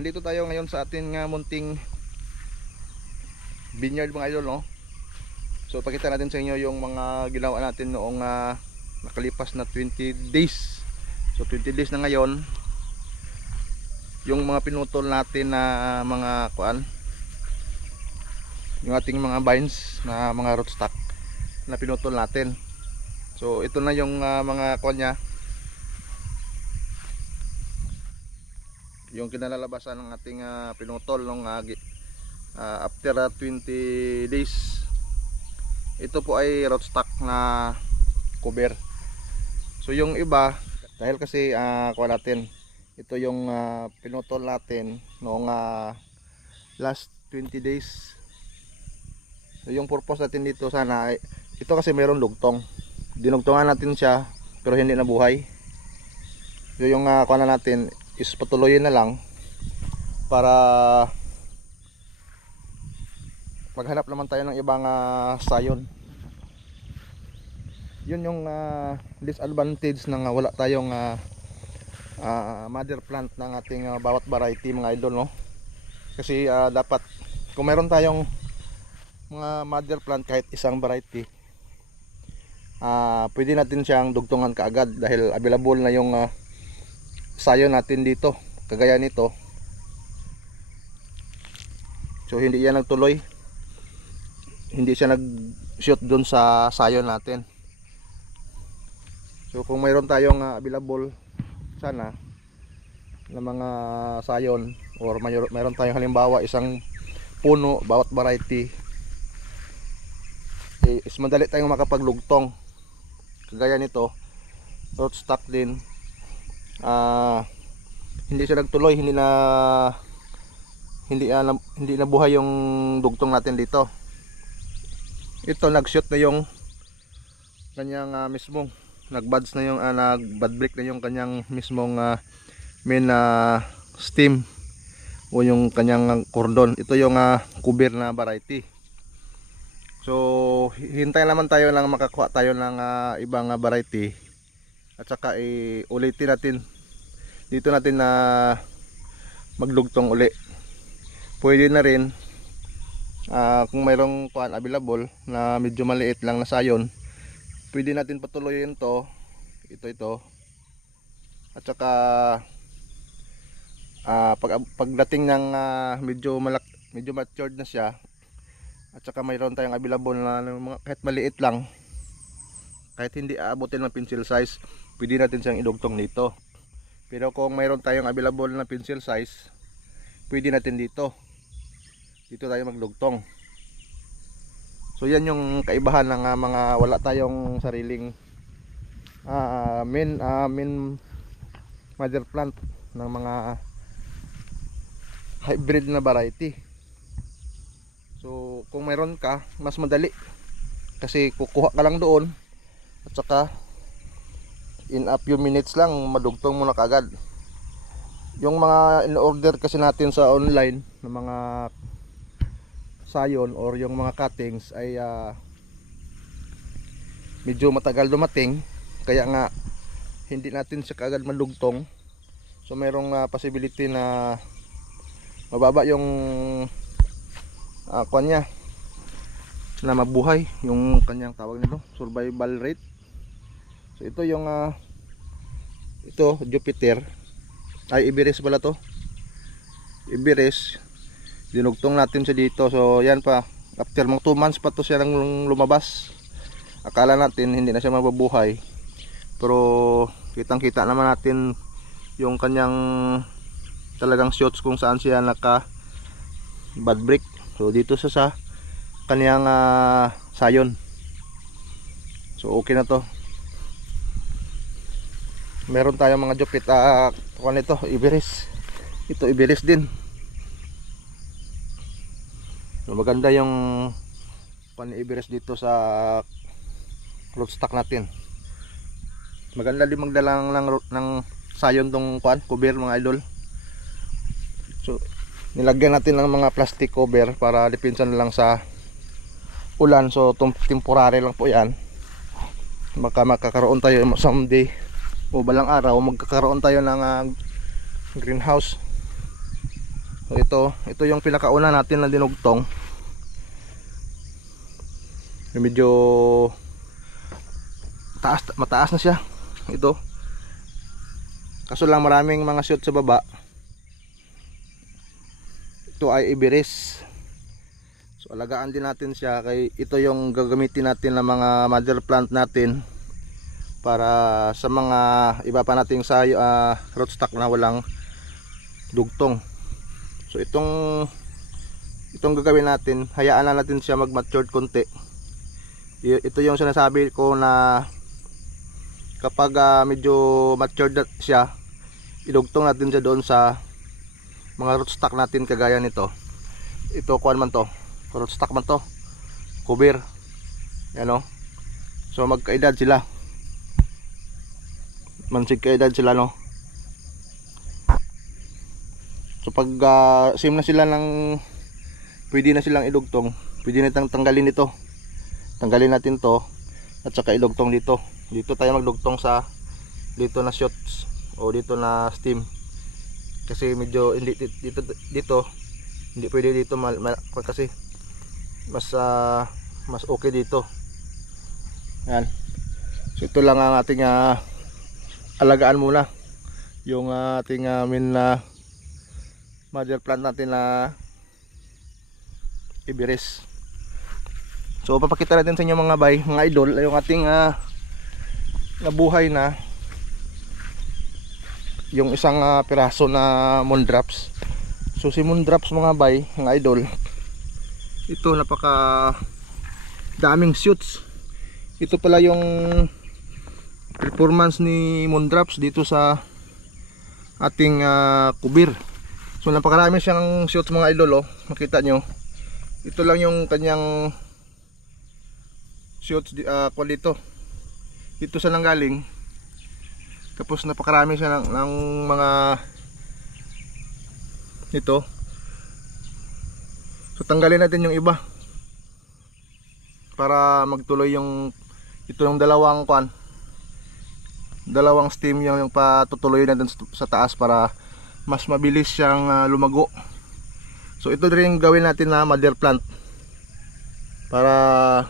Andito tayo ngayon sa ating munting vineyard mga idol, no? So pakita natin sa inyo yung mga ginawa natin noong nakalipas na 20 days. So 20 days na ngayon, yung mga pinutol natin na mga kuan, yung ating mga vines na mga rootstock na pinutol natin. So ito na yung mga kuan nya, yung kinalalabasan ng ating pinutol nung after 20 days. Ito po ay rootstock na cover. So yung iba, dahil kasi kuha natin, ito yung pinutol natin noong last 20 days. So yung purpose natin dito sana, ito kasi mayroon dugtong, dinugtungan natin siya pero hindi nabuhay. So yung kuha na natin is patuloyin na lang para maghanap naman tayo ng ibang sayon. Yun yung disadvantage ng wala tayong mother plant ng ating bawat variety mga idol, no? Kasi dapat kung meron tayong mga mother plant kahit isang variety, pwede natin siyang dugtungan kaagad dahil available na yung sayon natin dito, kagaya nito. So hindi yan nagtuloy, hindi siya nag-shoot dun sa sayon natin. So kung mayroon tayong available sana na mga sayon, or mayroon tayong halimbawa isang puno bawat variety, is madali tayong makapaglugtong. Kagaya nito, rootstock din, hindi siya nagtuloy, hindi nabuhay yung dugtong natin dito. Ito nag-shoot na yung kanyang mismong nag-buds na yung nag-bud break na yung kanyang mismong main stem o yung kanyang cordon. Ito yung cover na variety. So hintay naman tayo lang makakuha tayo ng ibang variety, at saka ulitin natin dito natin na magdugtong uli. Pwede na rin kung mayroong kuan available na medyo maliit lang na sayon, pwede natin patuloyin to, ito, at saka pagdating ng medyo matured na siya, at saka mayroon tayong available na kahit maliit lang, kahit hindi aabutin ng pencil size, pwede natin siyang idugtong dito. Pero kung mayroon tayong available na pencil size, pwede natin dito tayo magdugtong. So yan yung kaibahan ng mga wala tayong sariling main mother plant ng mga hybrid na variety. So kung mayroon ka, mas madali kasi kukuha ka lang doon, at saka in a few minutes lang madugtong mo na kagad. Yung mga in-order kasi natin sa online ng mga sayon or yung mga cuttings ay medyo matagal dumating, kaya nga hindi natin siya kaagad madugtong. So mayroong possibility na mababa yung kuan niya na mabuhay, yung kanyang tawag nito, survival rate. So ito yung ito Jupiter, ay Iberis pala to, Iberis. Dinugtong natin siya dito. So yan pa, after mga 2 months pa to siya nang lumabas. Akala natin hindi na siya mabubuhay, pero kitang kita naman natin yung kanyang talagang shoots kung saan siya naka bud break. So dito sa kanyang sayon. So okay na to. Meron tayong mga jupit ito, Iberis. Ito Iberis din. So maganda yung Iberis dito sa rootstock natin. Maganda din magdala ng sayon tong cover mga idol. So nilagyan natin ng mga plastic cover para dipinsan lang sa ulan. So temporary lang po yan. Makakaroon tayo someday o balang araw, magkakaroon tayo ng greenhouse So ito yung pinakauna natin na dinugtong. Yung medyo mataas na siya. Ito. Kaso lang maraming mga shoot sa baba. Ito ay Iberis. So alagaan din natin siya, kay ito yung gagamitin natin ng mga mother plant natin para sa mga iba pa nating sa rootstock na walang dugtong. So itong gagawin natin, hayaan na natin siya mag-mature konti. Ito yung sinasabi ko na kapag medyo matured siya, idugtong natin siya doon sa mga rootstock natin kagaya nito. Ito kuan man to, rootstock man to, cover. Yan o. So magkaedad sila. Mansig kaedad sila, no. So pag same na sila ng pwede na silang idugtong, pwede na tanggalin ito. Tanggalin natin to at saka idugtong dito. Dito tayo magdugtong sa dito na shots o dito na stem. Kasi medyo hindi dito hindi pwede dito kasi mas okay dito. Yan. So ito lang ang ating alagaan muna. Yung ating main mother plant natin na Iberis. So papakita natin sa inyo mga idol yung ating nabuhay na yung isang piraso na moondrops. So si moondrops mga idol, ito napaka daming shoots. Ito pala yung performance ni moondrops dito sa ating kubir. So napakarami siyang shoots mga idol, oh. Makita nyo, ito lang yung kanyang shoots dito sa nanggaling. Tapos napakarami siya ng mga ito. So tanggalin natin yung iba para magtuloy yung ito yung dalawang stem yung patutuloy natin sa taas para mas mabilis siyang lumago. So ito rin gawin natin na mother plant para